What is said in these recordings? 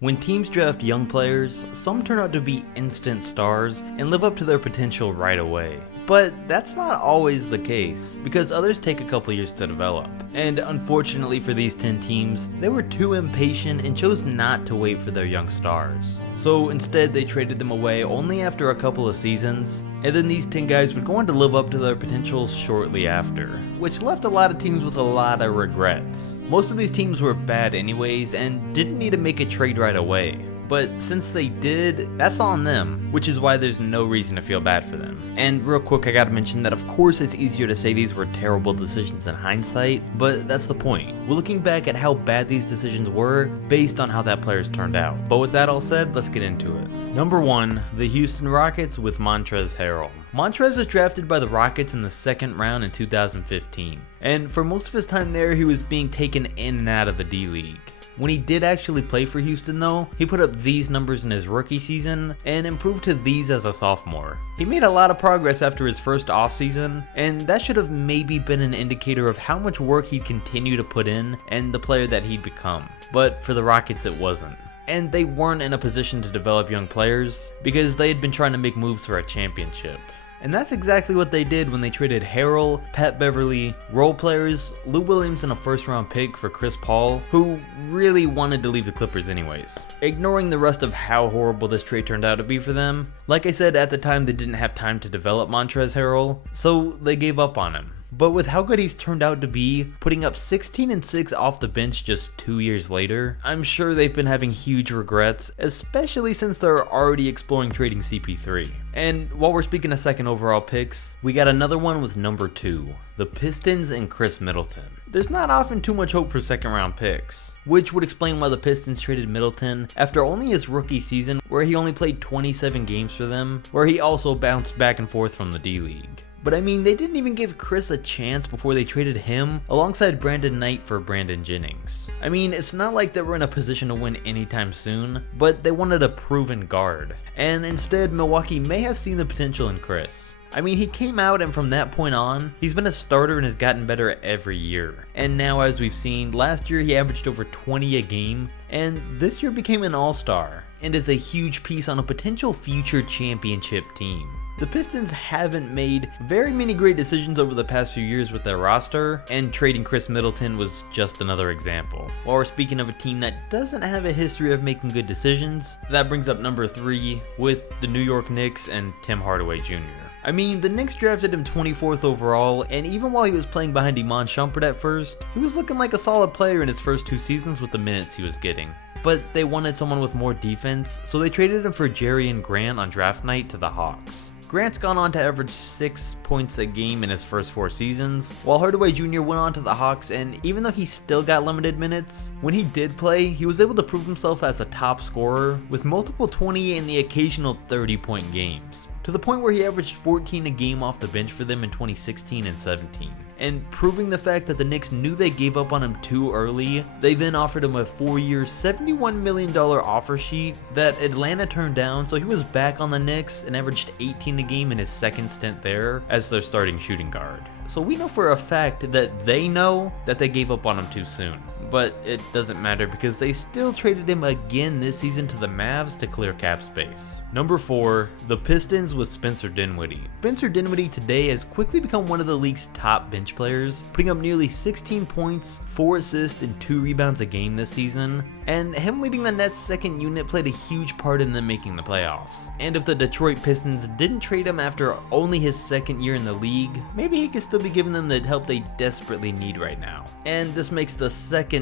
When teams draft young players, some turn out to be instant stars and live up to their potential right away. But that's not always the case, because others take a couple years to develop. And unfortunately for these 10 teams, they were too impatient and chose not to wait for their young stars. So instead they traded them away only after a couple of seasons, and then these 10 guys would go on to live up to their potentials shortly after, which left a lot of teams with a lot of regrets. Most of these teams were bad anyways and didn't need to make a trade right away. But since they did, that's on them, which is why there's no reason to feel bad for them. And real quick, I gotta mention that of course it's easier to say these were terrible decisions in hindsight, but that's the point. We're looking back at how bad these decisions were based on how that players turned out. But with that all said, let's get into it. Number 1, the Houston Rockets with Montrezl Harrell. Montrez was drafted by the Rockets in the second round in 2015, and for most of his time there, he was being taken in and out of the D-League. When he did actually play for Houston though, he put up these numbers in his rookie season and improved to these as a sophomore. He made a lot of progress after his first offseason, and that should have maybe been an indicator of how much work he'd continue to put in and the player that he'd become. But for the Rockets it wasn't. And they weren't in a position to develop young players because they had been trying to make moves for a championship. And that's exactly what they did when they traded Harrell, Pat Beverly, role players, Lou Williams and a first round pick for Chris Paul, who really wanted to leave the Clippers anyways. Ignoring the rest of how horrible this trade turned out to be for them, like I said at the time they didn't have time to develop Montrezl Harrell, so they gave up on him. But with how good he's turned out to be, putting up 16 and 6 off the bench just 2 years later, I'm sure they've been having huge regrets, especially since they're already exploring trading CP3. And while we're speaking of second overall picks, we got another one with number 2, the Pistons and Chris Middleton. There's not often too much hope for second round picks, which would explain why the Pistons traded Middleton after only his rookie season where he only played 27 games for them, where he also bounced back and forth from the D-League. But I mean, they didn't even give Chris a chance before they traded him alongside Brandon Knight for Brandon Jennings. I mean, it's not like they were in a position to win anytime soon, but they wanted a proven guard. And instead, Milwaukee may have seen the potential in Chris. I mean, he came out and from that point on, he's been a starter and has gotten better every year. And now as we've seen, last year he averaged over 20 a game, and this year became an all-star, and is a huge piece on a potential future championship team. The Pistons haven't made very many great decisions over the past few years with their roster, and trading Chris Middleton was just another example. While we're speaking of a team that doesn't have a history of making good decisions, that brings up number 3 with the New York Knicks and Tim Hardaway Jr. I mean, the Knicks drafted him 24th overall, and even while he was playing behind Iman Shumpert at first, he was looking like a solid player in his first 2 seasons with the minutes he was getting. But they wanted someone with more defense, so they traded him for Jerian Grant on draft night to the Hawks. Grant's gone on to average 6 points a game in his first 4 seasons, while Hardaway Jr. went on to the Hawks, and even though he still got limited minutes, when he did play, he was able to prove himself as a top scorer with multiple 20 and the occasional 30-point games, to the point where he averaged 14 a game off the bench for them in 2016 and 17. And proving the fact that the Knicks knew they gave up on him too early, they then offered him a 4-year, $71 million offer sheet that Atlanta turned down, so he was back on the Knicks and averaged 18 a game in his second stint there as their starting shooting guard. So we know for a fact that they know that they gave up on him too soon. But it doesn't matter because they still traded him again this season to the Mavs to clear cap space. Number 4, the Pistons with Spencer Dinwiddie. Spencer Dinwiddie today has quickly become one of the league's top bench players, putting up nearly 16 points, 4 assists, and 2 rebounds a game this season. And him leading the Nets' second unit played a huge part in them making the playoffs. And if the Detroit Pistons didn't trade him after only his second year in the league, maybe he could still be giving them the help they desperately need right now. And this makes the second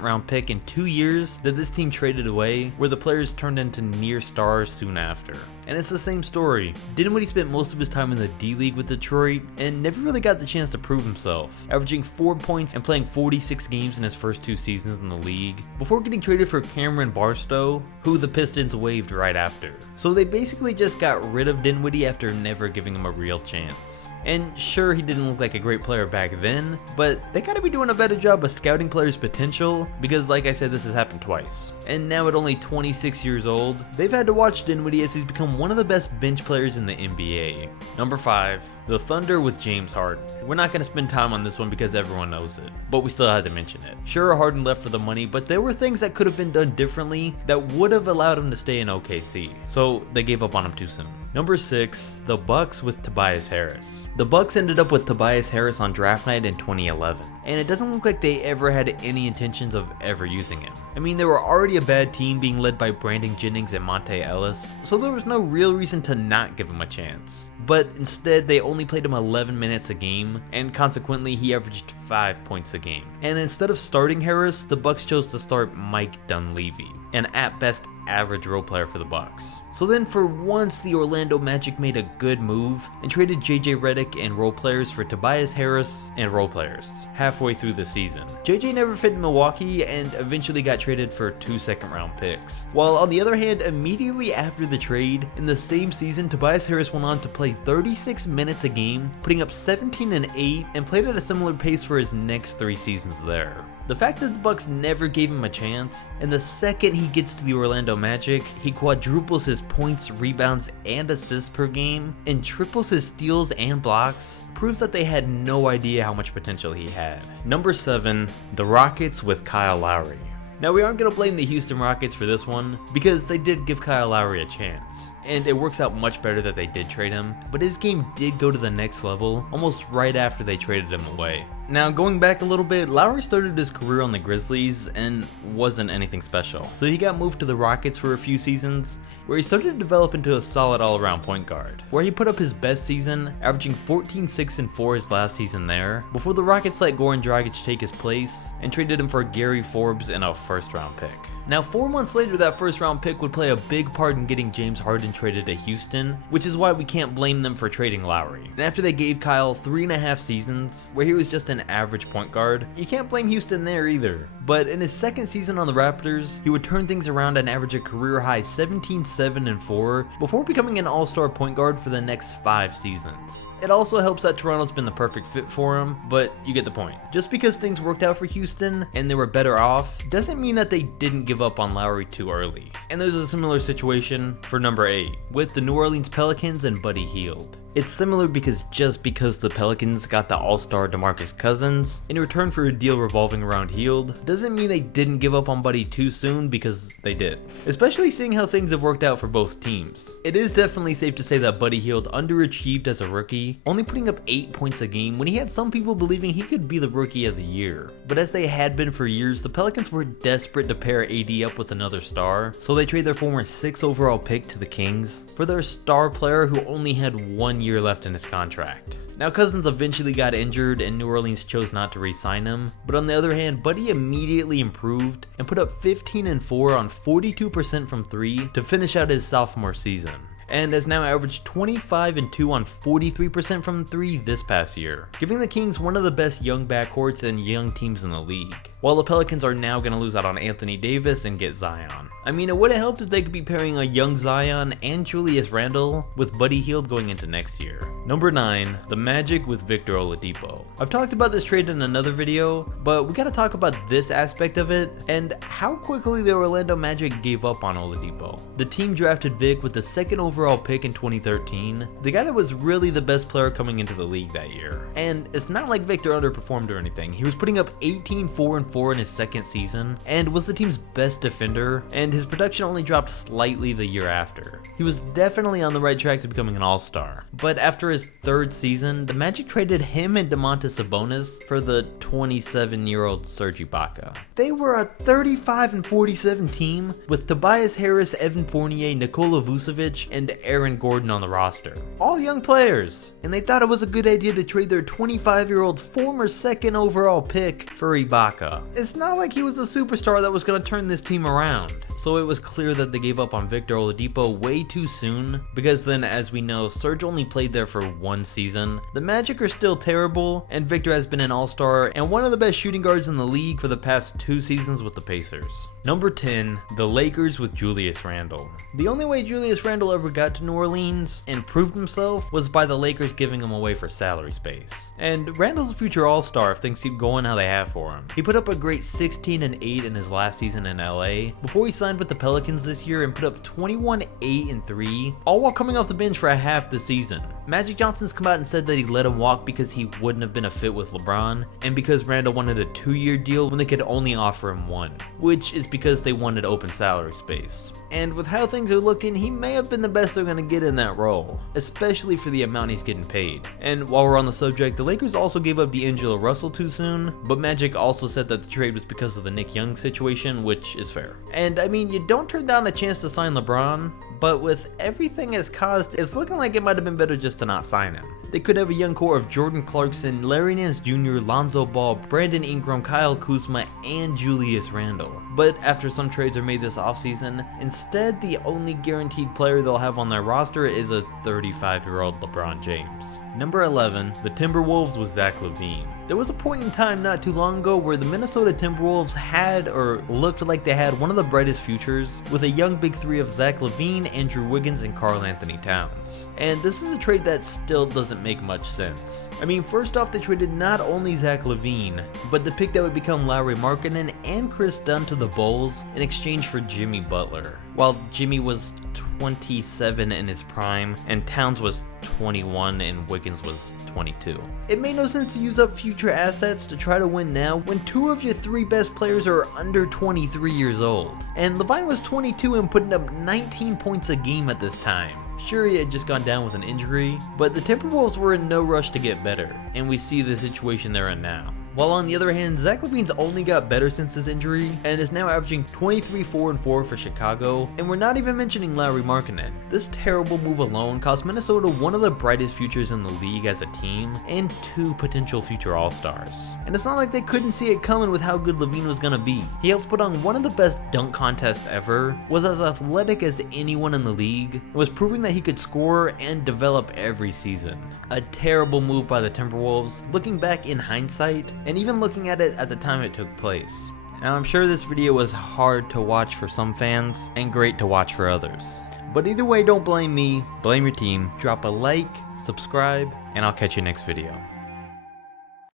round pick in 2 years that this team traded away, where the players turned into near stars soon after. And it's the same story. Dinwiddie spent most of his time in the D-League with Detroit and never really got the chance to prove himself, averaging 4 points and playing 46 games in his first 2 seasons in the league, before getting traded for Cameron Barstow, who the Pistons waived right after. So they basically just got rid of Dinwiddie after never giving him a real chance. And sure, he didn't look like a great player back then, but they gotta be doing a better job of scouting players' potential, because like I said, this has happened twice. And now at only 26 years old, they've had to watch Dinwiddie as he's become one of the best bench players in the NBA. Number 5, the Thunder with James Harden. We're not going to spend time on this one because everyone knows it, but we still had to mention it. Sure, Harden left for the money, but there were things that could have been done differently that would have allowed him to stay in OKC, so they gave up on him too soon. Number 6, the Bucks with Tobias Harris. The Bucks ended up with Tobias Harris on draft night in 2011, and it doesn't look like they ever had any intentions of ever using him. I mean, they were already a bad team being led by Brandon Jennings and Monte Ellis, so there was no real reason to not give him a chance. But instead, they only played him 11 minutes a game, and consequently, he averaged 5 points a game. And instead of starting Harris, the Bucks chose to start Mike Dunleavy, an at best average role player for the Bucks. So then for once, the Orlando Magic made a good move and traded JJ Redick and role players for Tobias Harris and role players halfway through the season. JJ never fit in Milwaukee and eventually got traded for 2 second-round picks. While on the other hand, immediately after the trade, in the same season, Tobias Harris went on to play 36 minutes a game, putting up 17 and 8, and played at a similar pace for his next 3 seasons there. The fact that the Bucks never gave him a chance, and the second he gets to the Orlando Magic, he quadruples his points, rebounds, and assists per game, and triples his steals and blocks, proves that they had no idea how much potential he had. Number 7, the Rockets with Kyle Lowry. Now, we aren't going to blame the Houston Rockets for this one, because they did give Kyle Lowry a chance. And it works out much better that they did trade him, but his game did go to the next level almost right after they traded him away. Now, going back a little bit, Lowry started his career on the Grizzlies and wasn't anything special. So he got moved to the Rockets for a few seasons, where he started to develop into a solid all-around point guard, where he put up his best season, averaging 14, 6, and 4 his last season there, before the Rockets let Goran Dragic take his place and traded him for Gary Forbes and a first-round pick. Now, 4 months later, that first-round pick would play a big part in getting James Harden traded to Houston, which is why we can't blame them for trading Lowry. And after they gave Kyle 3.5 seasons, where he was just an average point guard, you can't blame Houston there either. But in his second season on the Raptors, he would turn things around and average a career-high 17, 7, and 4 before becoming an all-star point guard for the next 5 seasons. It also helps that Toronto's been the perfect fit for him, but you get the point. Just because things worked out for Houston and they were better off, doesn't mean that they didn't give up on Lowry too early. And there's a similar situation for number 8, with the New Orleans Pelicans and Buddy Hield. It's similar because just because the Pelicans got the all-star DeMarcus Cousins in return for a deal revolving around Hield, doesn't mean they didn't give up on Buddy too soon, because they did. Especially seeing how things have worked out for both teams. It is definitely safe to say that Buddy Hield underachieved as a rookie, only putting up 8 points a game when he had some people believing he could be the rookie of the year. But as they had been for years, the Pelicans were desperate to pair AD up with another star, so they trade their former 6th overall pick to the Kings for their star player who only had 1 year left in his contract. Now, Cousins eventually got injured and New Orleans chose not to re-sign him, but on the other hand, Buddy immediately improved and put up 15 and 4 on 42% from 3 to finish out his sophomore season, and has now averaged 25 and 2 on 43% from 3 this past year, giving the Kings one of the best young backcourts and young teams in the league, while the Pelicans are now going to lose out on Anthony Davis and get Zion. I mean, it would have helped if they could be pairing a young Zion and Julius Randle with Buddy Hield going into next year. Number 9, the Magic with Victor Oladipo. I've talked about this trade in another video, but we gotta talk about this aspect of it and how quickly the Orlando Magic gave up on Oladipo. The team drafted Vic with the 2nd overall pick in 2013, the guy that was really the best player coming into the league that year. And it's not like Victor underperformed or anything. He was putting up 18, 4, and 4 in his 2nd season and was the team's best defender, and his production only dropped slightly the year after. He was definitely on the right track to becoming an all-star, but after his 3rd season, the Magic traded him and Domantas Sabonis for the 27-year-old Serge Ibaka. They were a 35 and 47 team with Tobias Harris, Evan Fournier, Nikola Vucevic, and Aaron Gordon on the roster. All young players, and they thought it was a good idea to trade their 25-year-old former 2nd overall pick for Ibaka. It's not like he was a superstar that was going to turn this team around. So it was clear that they gave up on Victor Oladipo way too soon, because then, as we know, Serge only played there for 1 season. The Magic are still terrible, and Victor has been an all-star and one of the best shooting guards in the league for the past 2 seasons with the Pacers. Number 10, the Lakers with Julius Randle. The only way Julius Randle ever got to New Orleans and proved himself was by the Lakers giving him away for salary space. And Randle's a future all-star if things keep going how they have for him. He put up a great 16-8 in his last season in LA before he signed with the Pelicans this year and put up 21-8-3, all while coming off the bench for a half the season. Magic Johnson's come out and said that he let him walk because he wouldn't have been a fit with LeBron, and because Randle wanted a 2-year deal when they could only offer him 1, which is because they wanted open salary space. And with how things are looking, he may have been the best they're going to get in that role, especially for the amount he's getting paid. And while we're on the subject, the Lakers also gave up D'Angelo Russell too soon, but Magic also said that the trade was because of the Nick Young situation, which is fair. And I mean, you don't turn down a chance to sign LeBron, but with everything it's caused, it's looking like it might have been better just to not sign him. They could have a young core of Jordan Clarkson, Larry Nance Jr., Lonzo Ball, Brandon Ingram, Kyle Kuzma, and Julius Randle. But after some trades are made this offseason, instead the only guaranteed player they'll have on their roster is a 35-year-old LeBron James. Number 11, the Timberwolves with Zach LaVine. There was a point in time not too long ago where the Minnesota Timberwolves had or looked like they had one of the brightest futures with a young big three of Zach LaVine, Andrew Wiggins, and Karl Anthony Towns. And this is a trade that still doesn't make much sense. I mean, first off, they traded not only Zach LaVine, but the pick that would become Lauri Markkanen and Chris Dunn to the Bulls in exchange for Jimmy Butler. While Jimmy was 27 in his prime and Towns was 21 and Wiggins was 22. It made no sense to use up future assets to try to win now when 2 of your 3 best players are under 23 years old. And LaVine was 22 and putting up 19 points a game at this time. Sure, he had just gone down with an injury, but the Timberwolves were in no rush to get better, and we see the situation they're in now. While on the other hand, Zach LaVine's only got better since his injury and is now averaging 23-4-4 for Chicago, and we're not even mentioning Lauri Markkanen. This terrible move alone cost Minnesota one of the brightest futures in the league as a team and 2 potential future all-stars. And it's not like they couldn't see it coming with how good LaVine was gonna be. He helped put on one of the best dunk contests ever, was as athletic as anyone in the league, and was proving that he could score and develop every season. A terrible move by the Timberwolves, looking back in hindsight, and even looking at it at the time it took place. Now I'm sure this video was hard to watch for some fans, and great to watch for others. But either way, don't blame me, blame your team. Drop a like, subscribe, and I'll catch you next video.